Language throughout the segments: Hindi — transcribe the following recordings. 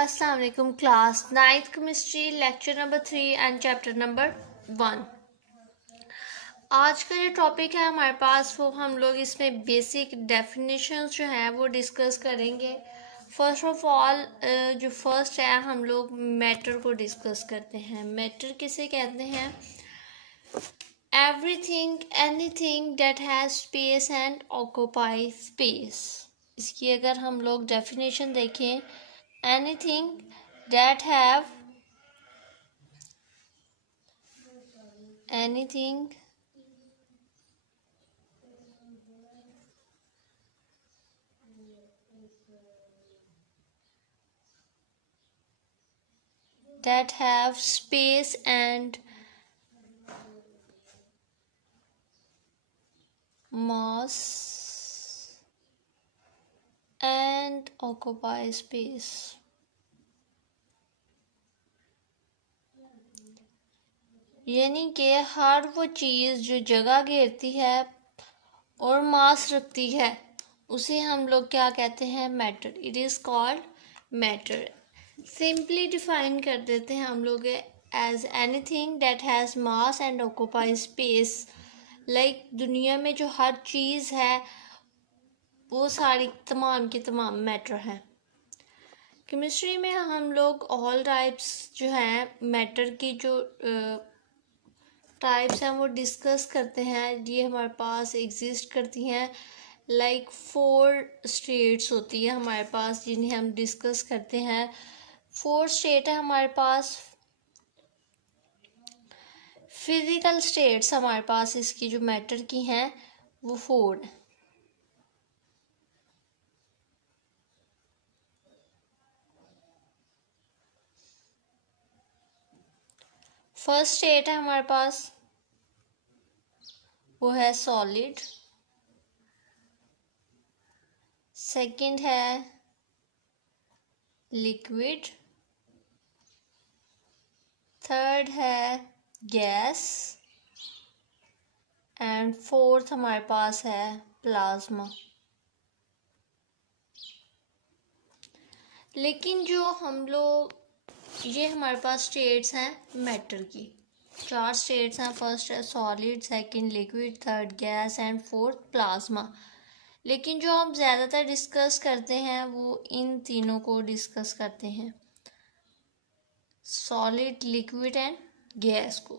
अस्सलाम वालेकुम class 9th chemistry lecture number 3 and chapter number 1। आज का जो टॉपिक है हमारे पास वो हम लोग इसमें बेसिक डेफिनेशंस जो है वो डिस्कस करेंगे। फर्स्ट ऑफ ऑल जो फर्स्ट है हम लोग मैटर को डिस्कस करते हैं। मैटर किसे कहते हैं? Everything anything that has space and occupy space. इसकी अगर हम लोग डेफिनेशन देखें, anything that have anything that have space and mass and occupy space। यानी कि हर वो चीज़ जो जगह घेरती है और मास रखती है उसे हम लोग क्या कहते हैं? Matter. It is called matter. Simply define कर देते हैं हम लोग as anything that has mass and occupy space. Like दुनिया में जो हर चीज़ है वो सारी तमाम की तमाम मैटर हैं। केमिस्ट्री में हम लोग ऑल टाइप्स जो हैं मैटर की जो टाइप्स हैं वो डिस्कस करते हैं। ये हमारे पास एग्जिस्ट करती हैं। लाइक 4 स्टेट्स होती है हमारे पास जिन्हें हम डिस्कस करते हैं। 4 स्टेट है हमारे पास। फिजिकल स्टेट्स हमारे पास इसकी जो मैटर की हैं वो 4 हैं। फर्स्ट स्टेट है हमारे पास वो है सॉलिड। सेकंड है लिक्विड। थर्ड है गैस एंड फोर्थ हमारे पास है प्लाज्मा। लेकिन जो हम लोग ये हमारे पास स्टेट्स हैं मैटर की। 4 स्टेट्स हैं। फर्स्ट है solid, second liquid, third gas and fourth plasma. लेकिन जो हम ज़्यादातर डिस्कस करते हैं वो इन तीनों को डिस्कस करते हैं, सॉलिड, लिक्विड एंड गैस को।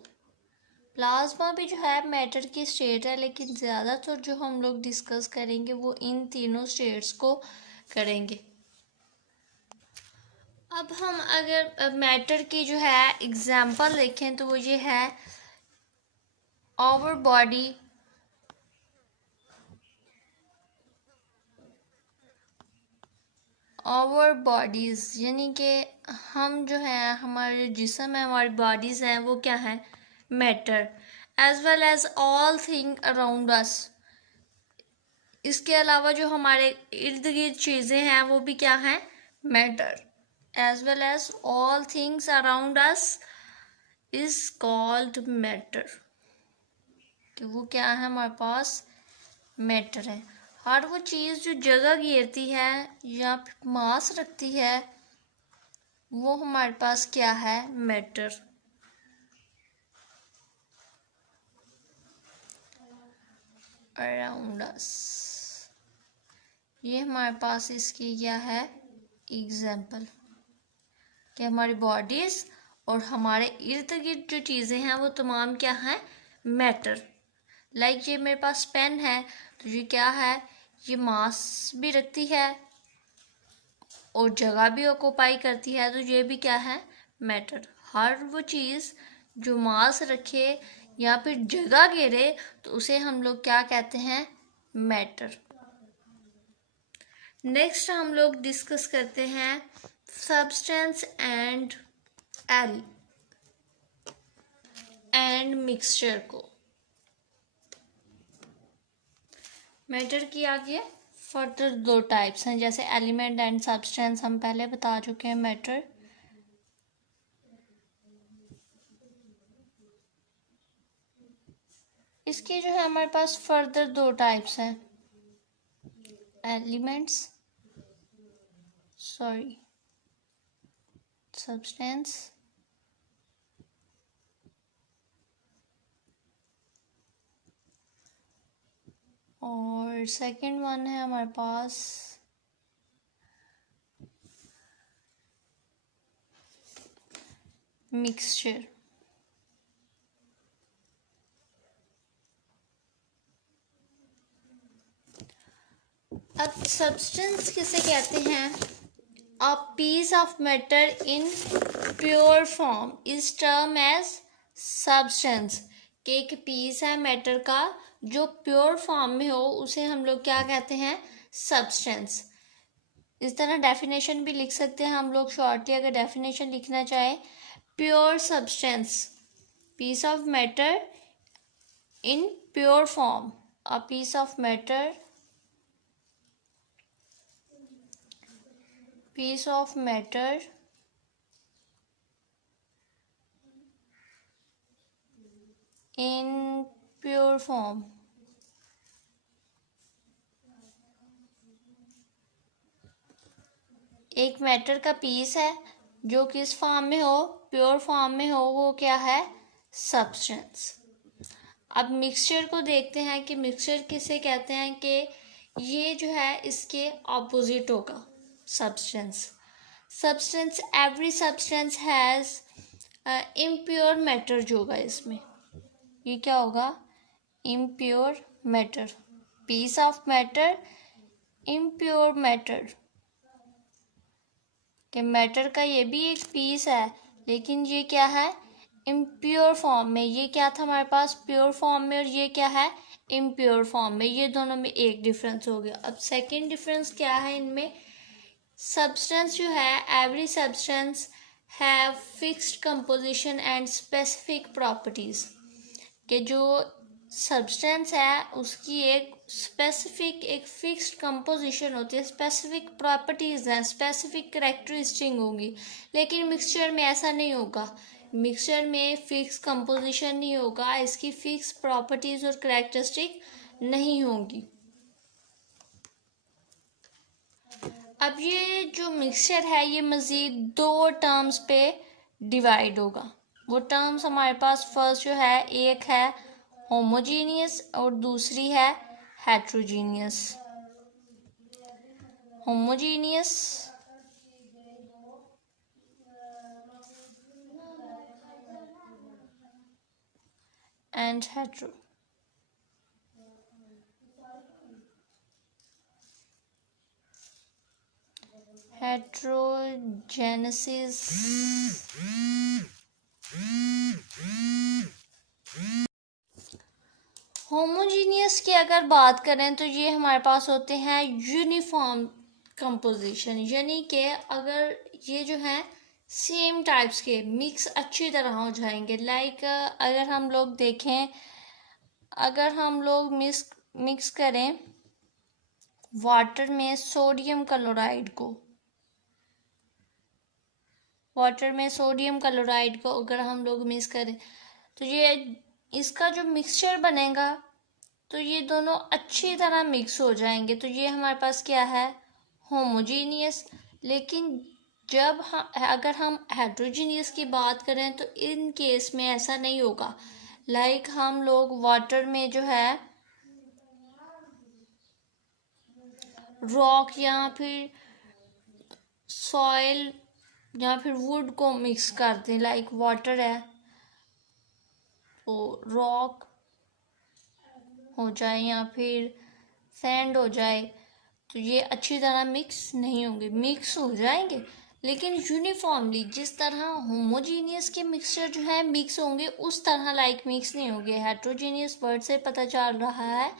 प्लाज्मा भी जो है मैटर की स्टेट है, लेकिन ज़्यादातर जो हम लोग डिस्कस करेंगे वो इन तीनों स्टेट्स को करेंगे। अब हम अगर मैटर की जो है एग्जाम्पल देखें तो वो ये है आवर बॉडी, आवर बॉडीज़, यानी कि हम जो हैं हमारे जिस्म है, हमारी बॉडीज़ हैं वो क्या है? Matter. As well as all thing around us. इसके अलावा जो हमारे इर्द गिर्द चीज़ें हैं वो भी क्या हैं? Matter. As well as all things around us is called matter. कि वो क्या है? हमारे पास मैटर है। हर वो चीज़ जो जगह घेरती है या मास रखती है वो हमारे पास क्या है? मैटर। अराउंड अस, ये हमारे पास इसकी क्या है? एग्जाम्पल। कि हमारी बॉडीज और हमारे इर्द गिर्द जो चीज़ें हैं वो तमाम क्या हैं? मैटर। लाइक ये मेरे पास पेन है तो ये क्या है? ये मास भी रखती है और जगह भी ऑक्यूपाई करती है, तो ये भी क्या है? मैटर। हर वो चीज़ जो मास रखे या फिर जगह घेरे तो उसे हम लोग क्या कहते हैं? मैटर। नेक्स्ट हम लोग डिस्कस करते हैं सब्सटेंस एंड मिक्सचर को। मैटर की आगे फर्दर 2 टाइप्स हैं, जैसे एलिमेंट एंड सब्सटेंस हम पहले बता चुके हैं मैटर। इसकी जो है हमारे पास फर्दर 2 टाइप्स हैं, एलिमेंट्स सब्सटेंस और सेकंड वन है हमारे पास मिक्सचर। अब सब्सटेंस किसे कहते हैं? A piece of matter in pure form is term as substance. कि एक पीस है मैटर का जो प्योर फॉर्म में हो उसे हम लोग क्या कहते हैं? सब्सटेंस। इस तरह डेफिनेशन भी लिख सकते हैं हम लोग शॉर्टली, अगर डेफिनेशन लिखना चाहे, pure substance, piece of matter in pure form, a piece of matter, piece of matter in pure form। एक मैटर का पीस है जो किस फॉर्म में हो? प्योर फॉर्म में हो, वो क्या है? सब्सटेंस। अब मिक्सचर को देखते हैं कि मिक्सचर किसे कहते हैं, कि ये जो है इसके ऑपोजिट होगा substance. Substance, every substance has impure matter जो होगा इसमें, ये क्या होगा? Impure matter, piece of matter, impure matter. कि मैटर का ये भी एक पीस है लेकिन ये क्या है? इम्प्योर फॉर्म में। ये क्या था हमारे पास? प्योर फॉर्म में, और ये क्या है? इम्प्योर फॉर्म में। ये दोनों में एक डिफरेंस हो गया। अब सेकंड डिफरेंस क्या है इनमें? सब्सटेंस जो है, every substance have fixed composition and specific properties. कि जो सब्सटेंस है उसकी एक स्पेसिफिक, एक फिक्स्ड कंपोजिशन होती है, स्पेसिफिक प्रॉपर्टीज हैं, स्पेसिफिक कैरेक्टरिस्टिक होंगी। लेकिन मिक्सचर में ऐसा नहीं होगा। मिक्सचर में फिक्स कंपोजिशन नहीं होगा, इसकी फिक्स प्रॉपर्टीज और कैरेक्टरिस्टिक नहीं होंगी। अब ये जो मिक्सचर है ये मज़ीद दो टर्म्स पे डिवाइड होगा। वो टर्म्स हमारे पास फर्स्ट जो है, एक है होमोजीनियस और दूसरी है heterogeneous. Homogeneous and hetero. Heterogenesis homogeneous की अगर बात करें तो ये हमारे पास होते हैं यूनिफॉर्म कंपोजिशन, यानी कि अगर ये जो है सेम टाइप्स के मिक्स अच्छी तरह हो जाएंगे। लाइक अगर हम लोग देखें, अगर हम लोग मिक्स करें वाटर में सोडियम क्लोराइड को, वाटर में सोडियम क्लोराइड को अगर हम लोग मिक्स करें तो ये इसका जो मिक्सचर बनेगा तो ये दोनों अच्छी तरह मिक्स हो जाएंगे। तो ये हमारे पास क्या है? होमोजीनियस। लेकिन जब अगर हम हेट्रोजीनियस की बात करें तो इन केस में ऐसा नहीं होगा। लाइक हम लोग वाटर में जो है रॉक या फिर सॉइल या फिर वुड को मिक्स करते हैं। लाइक वाटर है तो रॉक हो जाए या फिर सैंड हो जाए, तो ये अच्छी तरह मिक्स नहीं होंगे। मिक्स हो जाएंगे लेकिन यूनिफॉर्मली, जिस तरह होमोजीनियस के मिक्सचर जो है मिक्स होंगे उस तरह लाइक मिक्स नहीं होंगे। हेट्रोजीनियस वर्ड से पता चल रहा है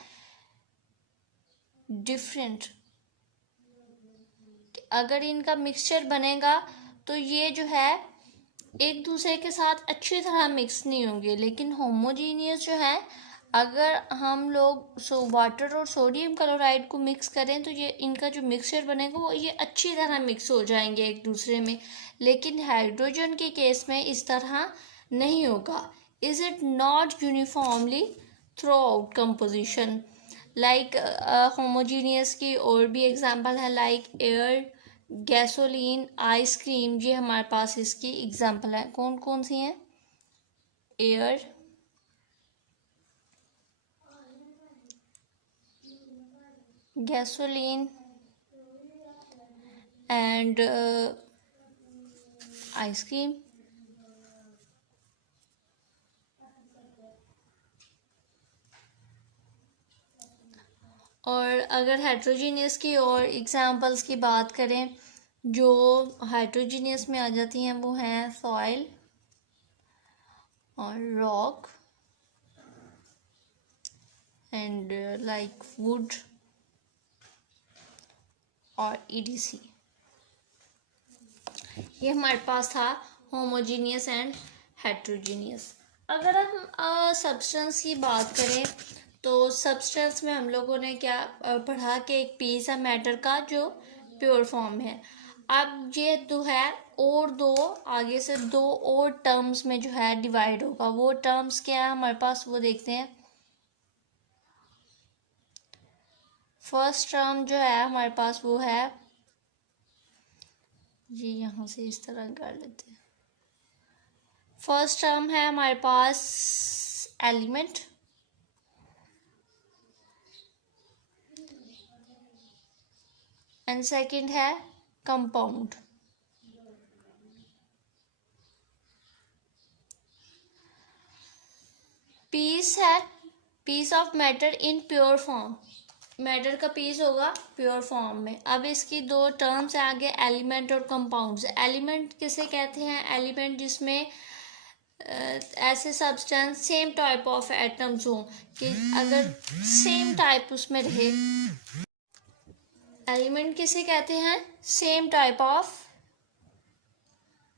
डिफरेंट। अगर इनका मिक्सचर बनेगा तो ये जो है एक दूसरे के साथ अच्छी तरह मिक्स नहीं होंगे। लेकिन होमोजीनियस जो है, अगर हम लोग वाटर और सोडियम क्लोराइड को मिक्स करें तो ये इनका जो मिक्सचर बनेगा वो ये अच्छी तरह मिक्स हो जाएंगे एक दूसरे में। लेकिन हाइड्रोजन के केस में इस तरह नहीं होगा। Is it not uniformly through out composition. Like homogeneous की और भी एग्जांपल है, लाइक एयर गैसोलीन, आइसक्रीम, ये हमारे पास इसकी एग्जाम्पल है। कौन कौन सी हैं? Air, gasoline and ice cream. और अगर हेट्रोजीनियस की और एग्जांपल्स की बात करें, जो हेट्रोजीनियस में आ जाती हैं वो हैं सॉइल और रॉक एंड लाइक वुड और EDC। ये हमारे पास था होमोजीनियस एंड हेट्रोजीनियस। अगर हम सब्सटेंस की बात करें तो सब्सटेंस में हम लोगों ने क्या पढ़ा कि एक पीस है मैटर का जो प्योर फॉर्म है। अब ये तो है और दो आगे से दो और टर्म्स में जो है डिवाइड होगा। वो टर्म्स क्या है हमारे पास वो देखते हैं। फर्स्ट टर्म जो है हमारे पास वो है, ये यहाँ से इस तरह कर लेते हैं। फर्स्ट टर्म है हमारे पास एलिमेंट, एंड सेकंड है कंपाउंड। पीस है piece of matter in pure form, matter का पीस होगा प्योर फॉर्म में। अब इसकी दो टर्म्स है आगे, एलिमेंट और कंपाउंड्स। एलिमेंट किसे कहते हैं? एलिमेंट जिसमें ऐसे substance same type of atoms हों कि अगर सेम टाइप उसमें रहे। एलिमेंट किसे कहते हैं? सेम टाइप ऑफ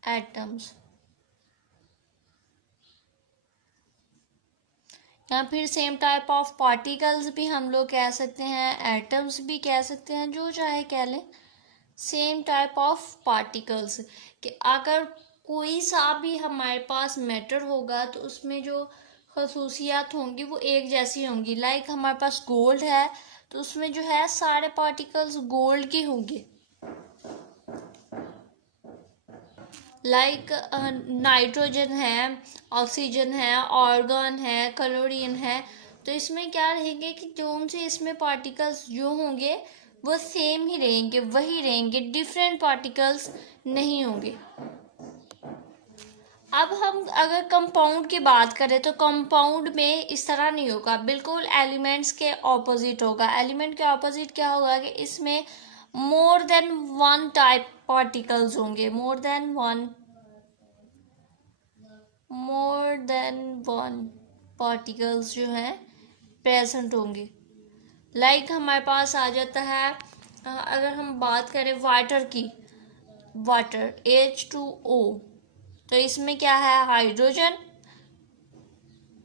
एटम्स, या फिर सेम टाइप ऑफ पार्टिकल्स भी हम लोग कह सकते हैं, एटम्स भी कह सकते हैं, जो चाहे कह लें। सेम टाइप ऑफ पार्टिकल्स कि अगर कोई सा भी हमारे पास मैटर होगा तो उसमें जो खसूसियात होंगी वो एक जैसी होंगी। लाइक हमारे पास गोल्ड है तो उसमें जो है सारे पार्टिकल्स गोल्ड के होंगे। लाइक नाइट्रोजन है, ऑक्सीजन है, ऑर्गन है, क्लोरीन है, तो इसमें क्या रहेंगे कि जो से इसमें पार्टिकल्स जो होंगे वो सेम ही रहेंगे, वही रहेंगे, डिफरेंट पार्टिकल्स नहीं होंगे। अब हम अगर कंपाउंड की बात करें तो कंपाउंड में इस तरह नहीं होगा, बिल्कुल एलिमेंट्स के ऑपोजिट होगा। एलिमेंट के ऑपोजिट क्या होगा कि इसमें more than one type particles होंगे, मोर देन वन पार्टिकल्स जो हैं प्रेजेंट होंगे। लाइक हमारे पास आ जाता है अगर हम बात करें वाटर की, वाटर H2O, तो इसमें क्या है? हाइड्रोजन,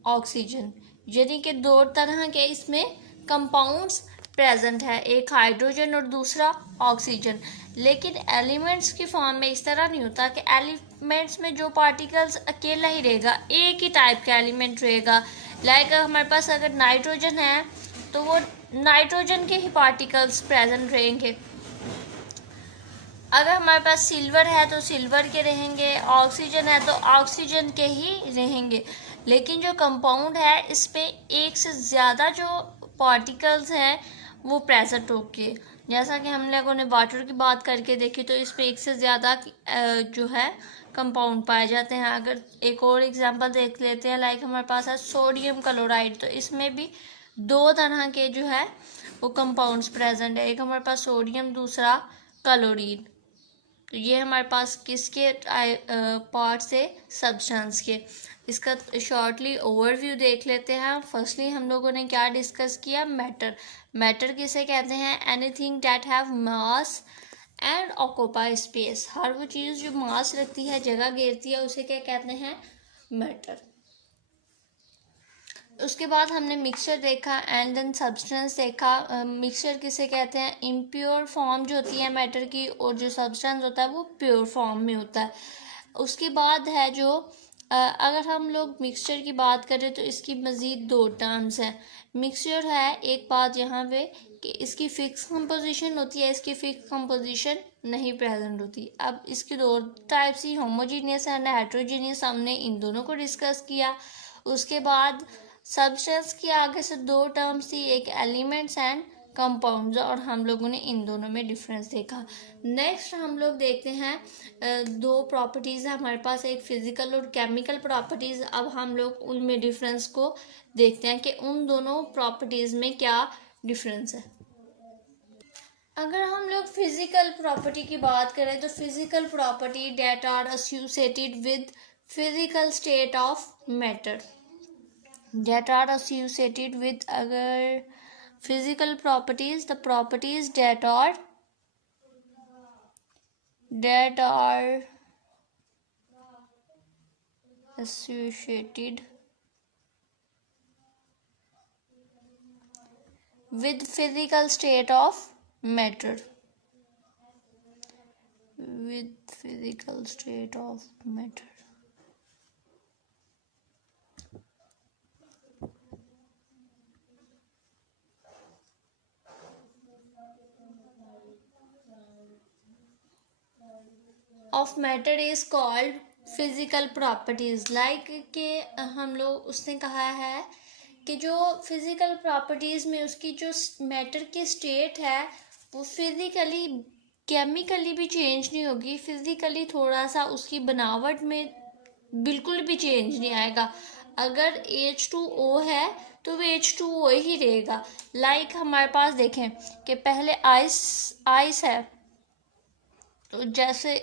ऑक्सीजन, यानी कि दो तरह के इसमें कंपाउंड्स प्रेजेंट है, एक हाइड्रोजन और दूसरा ऑक्सीजन। लेकिन एलिमेंट्स की फॉर्म में इस तरह नहीं होता कि एलिमेंट्स में जो पार्टिकल्स अकेला ही रहेगा, एक ही टाइप का एलिमेंट रहेगा। लाइक हमारे पास अगर नाइट्रोजन है तो वो नाइट्रोजन के ही पार्टिकल्स प्रेजेंट रहेंगे। अगर हमारे पास सिल्वर है तो सिल्वर के रहेंगे, ऑक्सीजन है तो ऑक्सीजन के ही रहेंगे। लेकिन जो कंपाउंड है इस पे एक से ज़्यादा जो पार्टिकल्स हैं वो प्रेजेंट होके, जैसा कि हम लोगों ने वाटर की बात करके देखी तो इस पे एक से ज़्यादा जो है कंपाउंड पाए जाते हैं। अगर एक और एग्जांपल देख लेते हैं, लाइक हमारे पास है सोडियम क्लोराइड, तो इसमें भी दो तरह के जो है वो कंपाउंड्स प्रेजेंट है, एक हमारे पास सोडियम, दूसरा क्लोरीन। तो ये हमारे पास किसके पार्ट से? सब्सटेंस के। इसका शॉर्टली ओवरव्यू देख लेते हैं। फर्स्टली हम लोगों ने क्या डिस्कस किया? मैटर। मैटर किसे कहते हैं? Anything that have mass and occupy space. हर वो चीज़ जो मास रखती है, जगह घेरती है, उसे क्या कहते हैं? मैटर। उसके बाद हमने मिक्सचर देखा एंड देन सब्सटेंस देखा। मिक्सचर किसे कहते हैं? इम्प्योर फॉर्म जो होती है मैटर की, और जो सब्सटेंस होता है वो प्योर फॉर्म में होता है। उसके बाद है जो अगर हम लोग मिक्सचर की बात करें तो इसकी मज़ीद दो टर्म्स हैं। मिक्सचर है, एक बात यहाँ पे कि इसकी फिक्स कंपोजिशन होती है, इसकी फिक्स कंपोजिशन नहीं प्रेजेंट होती। अब इसकी दो types he, homogeneous and heterogeneous, हमने इन दोनों को डिस्कस किया। उसके बाद सब्सटेंस की आगे से दो टर्म्स थी, एक एलिमेंट्स एंड कंपाउंड्स, और हम लोगों ने इन दोनों में डिफरेंस देखा। नेक्स्ट हम लोग देखते हैं दो प्रॉपर्टीज़ है हमारे पास, एक फिजिकल और केमिकल प्रॉपर्टीज़। अब हम लोग उनमें डिफरेंस को देखते हैं कि उन दोनों प्रॉपर्टीज़ में क्या डिफरेंस है। अगर हम लोग फिजिकल प्रॉपर्टी की बात करें तो physical property that are associated with physical state of matter, that are associated with, अगर physical properties, the properties that are associated with physical state of matter, with physical state of matter. of matter is called physical properties, like के हम लोग उसने कहा है कि जो फिजिकल प्रॉपर्टीज में उसकी जो मैटर की स्टेट है वो फिजिकली केमिकली भी चेंज नहीं होगी, फिजिकली थोड़ा सा उसकी बनावट में बिल्कुल भी चेंज नहीं आएगा। अगर H2O है तो वो H2O ही रहेगा। लाइक हमारे पास देखें कि पहले आइस है, तो जैसे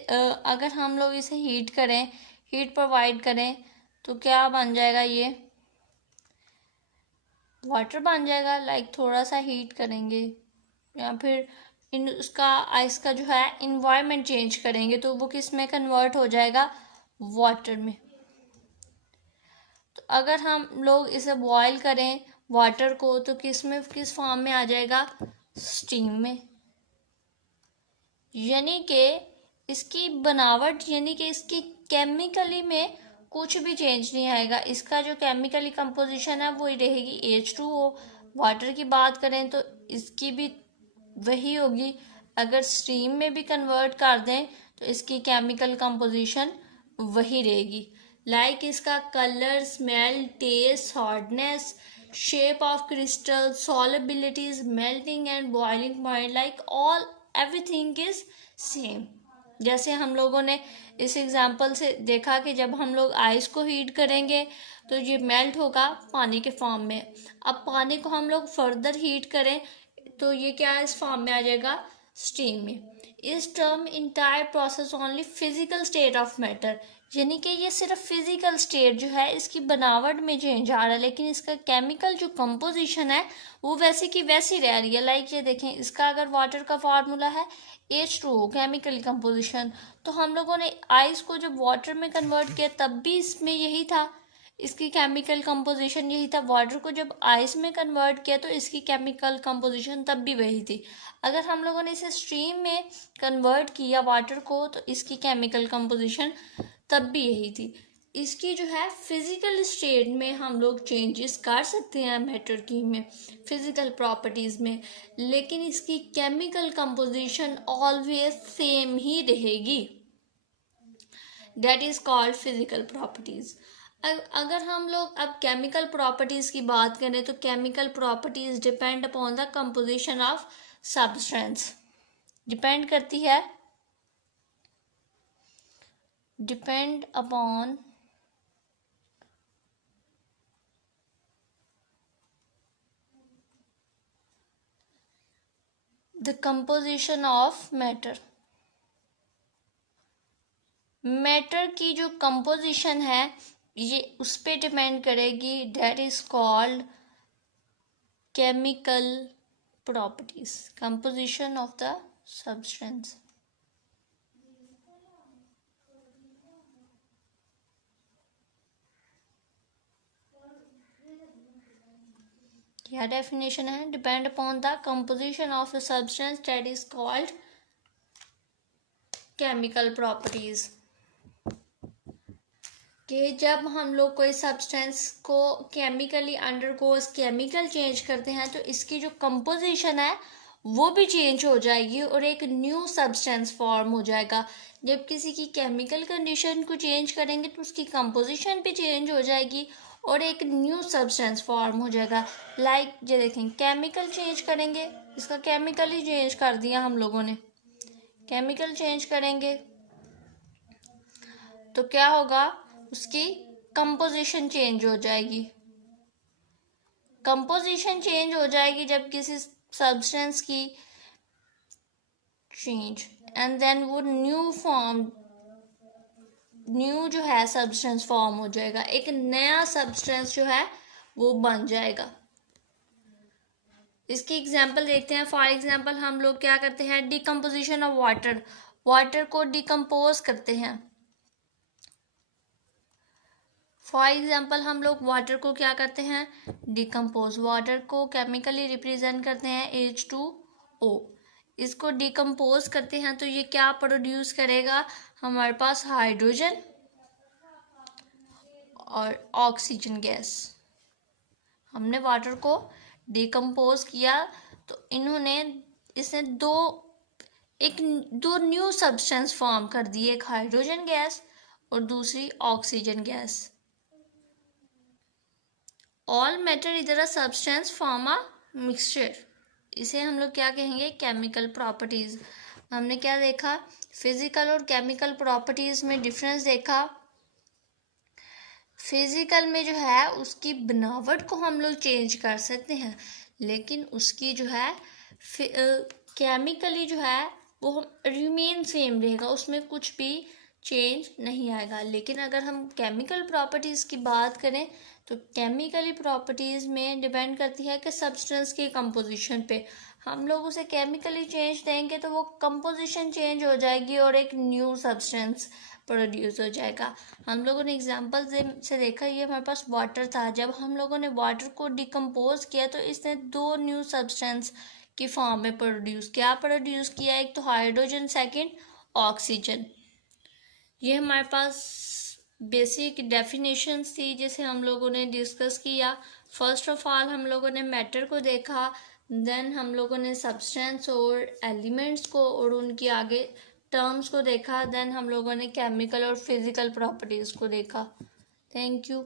अगर हम लोग इसे हीट करें, हीट प्रोवाइड करें, तो क्या बन जाएगा, ये वाटर बन जाएगा। लाइक थोड़ा सा हीट करेंगे या फिर उसका आइस का जो है इन्वायरमेंट चेंज करेंगे तो वो किस में कन्वर्ट हो जाएगा, वाटर में। तो अगर हम लोग इसे बॉयल करें वाटर को तो किस फॉर्म में आ जाएगा, स्टीम में। यानी कि इसकी बनावट, यानी कि इसकी केमिकली में कुछ भी चेंज नहीं आएगा। इसका जो केमिकली कंपोजिशन है वही रहेगी H2O। वाटर की बात करें तो इसकी भी वही होगी। अगर स्टीम में भी कन्वर्ट कर दें तो इसकी केमिकल कंपोजिशन वही रहेगी। लाइक इसका colour, smell, taste, hardness, shape of crystal, solubilities, melting and boiling point, like all everything is same. जैसे हम लोगों ने इस एग्जांपल से देखा कि जब हम लोग आइस को हीट करेंगे तो ये मेल्ट होगा पानी के फॉर्म में। अब पानी को हम लोग फर्दर हीट करें तो ये क्या इस फॉर्म में आ जाएगा, स्टीम में। इस term entire process only physical state of matter, यानी कि ये सिर्फ फिजिकल स्टेट जो है इसकी बनावट में चेंज आ रहा है, लेकिन इसका केमिकल जो कंपोजिशन है वो वैसे की वैसी रह रही है। लाइक ये देखें, इसका अगर वाटर का फार्मूला है H2O केमिकल कंपोजिशन, तो हम लोगों ने आइस को जब वाटर में कन्वर्ट किया तब भी इसमें यही था, इसकी केमिकल कंपोजिशन यही था। वाटर को जब आइस में कन्वर्ट किया तो इसकी केमिकल कंपोजिशन तब भी वही थी। अगर हम लोगों ने इसे स्ट्रीम में कन्वर्ट किया वाटर को तो इसकी केमिकल कंपोजिशन तब भी यही थी। इसकी जो है फिजिकल स्टेट में हम लोग चेंजेस कर सकते हैं मैटर की में, फिजिकल प्रॉपर्टीज में, लेकिन इसकी केमिकल कंपोजिशन ऑलवेज सेम ही रहेगी। That is called physical properties. अगर हम लोग अब केमिकल प्रॉपर्टीज की बात करें तो chemical properties depend upon the composition of substance, depend करती है, depend upon the composition of matter. Matter की जो कंपोजिशन है ये उस पे डिपेंड करेगी। That is called chemical properties, composition of the substance. क्या डेफिनेशन है, depend upon the composition of the substance, that is called chemical properties. कि जब हम लोग कोई सब्सटेंस को केमिकली अंडरगोस केमिकल चेंज करते हैं तो इसकी जो कंपोजिशन है वो भी चेंज हो जाएगी और एक न्यू सब्सटेंस फॉर्म हो जाएगा। जब किसी की केमिकल कंडीशन को चेंज करेंगे तो उसकी कंपोजिशन भी चेंज हो जाएगी और एक न्यू सब्सटेंस फॉर्म हो जाएगा। लाइक ये देखें, केमिकल चेंज करेंगे, इसका केमिकल ही चेंज कर दिया हम लोगों ने, केमिकल चेंज करेंगे तो क्या होगा, उसकी कंपोजिशन चेंज हो जाएगी। कंपोजिशन चेंज हो जाएगी जब किसी सब्सटेंस की चेंज, एंड देन वो न्यू जो है सब्सटेंस फॉर्म हो जाएगा, एक नया सब्सटेंस जो है वो बन जाएगा। इसकी एग्जांपल देखते हैं। फॉर एग्जांपल हम लोग क्या करते हैं, डिकम्पोजिशन ऑफ वाटर, वाटर को डिकम्पोज करते हैं। फॉर एग्जाम्पल हम लोग वाटर को क्या करते हैं, डिकम्पोज, वाटर को केमिकली रिप्रेजेंट करते हैं H2O। इसको डिकम्पोज करते हैं तो ये क्या प्रोड्यूस करेगा, हमारे पास हाइड्रोजन और ऑक्सीजन गैस। हमने वाटर को डिकम्पोज किया तो इसने दो न्यू सब्सटेंस फॉर्म कर दिए, एक हाइड्रोजन गैस और दूसरी ऑक्सीजन गैस। ऑल मैटर इधर a substance form a mixture, इसे हम लोग क्या कहेंगे, केमिकल प्रॉपर्टीज। हमने क्या देखा, फिजिकल और केमिकल प्रॉपर्टीज में डिफरेंस देखा। फिजिकल में जो है उसकी बनावट को हम लोग चेंज कर सकते हैं, लेकिन उसकी जो है केमिकली जो है वो रिमेन सेम रहेगा, उसमें कुछ भी चेंज नहीं आएगा। लेकिन अगर हम केमिकल प्रॉपर्टीज़ की बात करें तो केमिकली प्रॉपर्टीज़ में डिपेंड करती है कि सब्सटेंस की कंपोजिशन पे। हम लोग उसे केमिकली चेंज देंगे तो वो कंपोजिशन चेंज हो जाएगी और एक न्यू सब्सटेंस प्रोड्यूस हो जाएगा। हम लोगों ने एग्जांपल से देखा, ये हमारे पास वाटर था, जब हम लोगों ने वाटर को डिकम्पोज किया तो इसने दो न्यू सब्सटेंस की फॉर्म में प्रोड्यूस किया, एक तो हाइड्रोजन, सेकंड ऑक्सीजन। ये हमारे पास बेसिक डेफिनेशंस थी जिसे हम लोगों ने डिस्कस किया। फर्स्ट ऑफ ऑल हम लोगों ने मैटर को देखा, देन हम लोगों ने सब्सटेंस और एलिमेंट्स को और उनकी आगे टर्म्स को देखा, देन हम लोगों ने केमिकल और फिजिकल प्रॉपर्टीज़ को देखा। Thank you.